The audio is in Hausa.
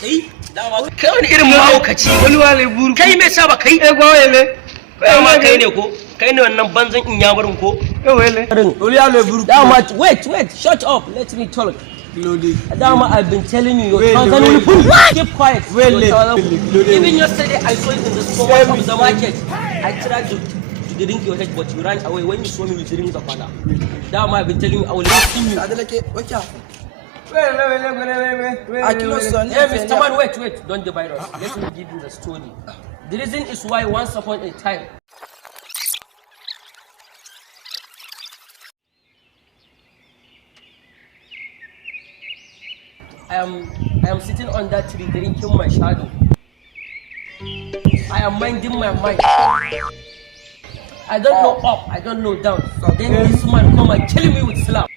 Kai dama kai wani irin mahaukaci wani wale buru kai me sa ba kai wele dama kai ne ko kai ne wannan banzan inyamurin ko wele Only have a buru. dama wait shut up let me talk dama I've been telling you your tongue Wele. keep quiet Wele. even yesterday I saw it in the store of the market I tried to drink your head but you ran away when you saw me with drink the father dama I've been telling you I will listen you Adeleke, wake up. wele Akilo son. hey Mr. Man wait don't the virus let me give you the story the reason is why once upon a time I am sitting on that tree drinking my shadow. I am minding my mind. I don't know up, I don't know down. Then this man come and kill me with slap.